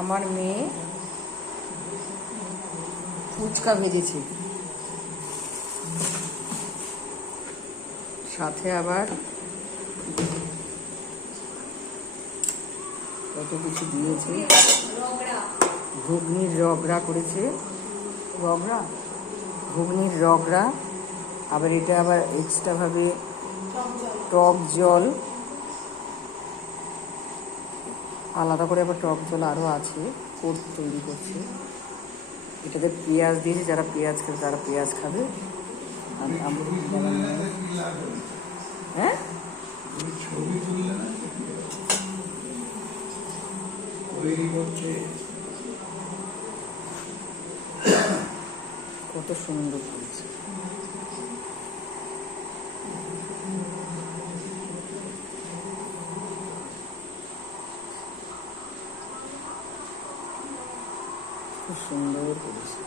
আমার মেয়ে ফুচকা ভেজেছে, সাথে আবার কত কিছু দিয়েছে। ঘুগনির রগড়া করেছে, ঘুগনির রগড়া, আবার এটা আবার এক্সট্রাভাবে টক জল, আলাদা করে আবার টক জল আরও আছে, তৈরি করছে। এটাতে পেঁয়াজ দিয়েছে, যারা পেঁয়াজ খাবে তারা পেঁয়াজ খাবে। হ্যাঁ, কত সুন্দর করেছে। খুব সুন্দর করেছে।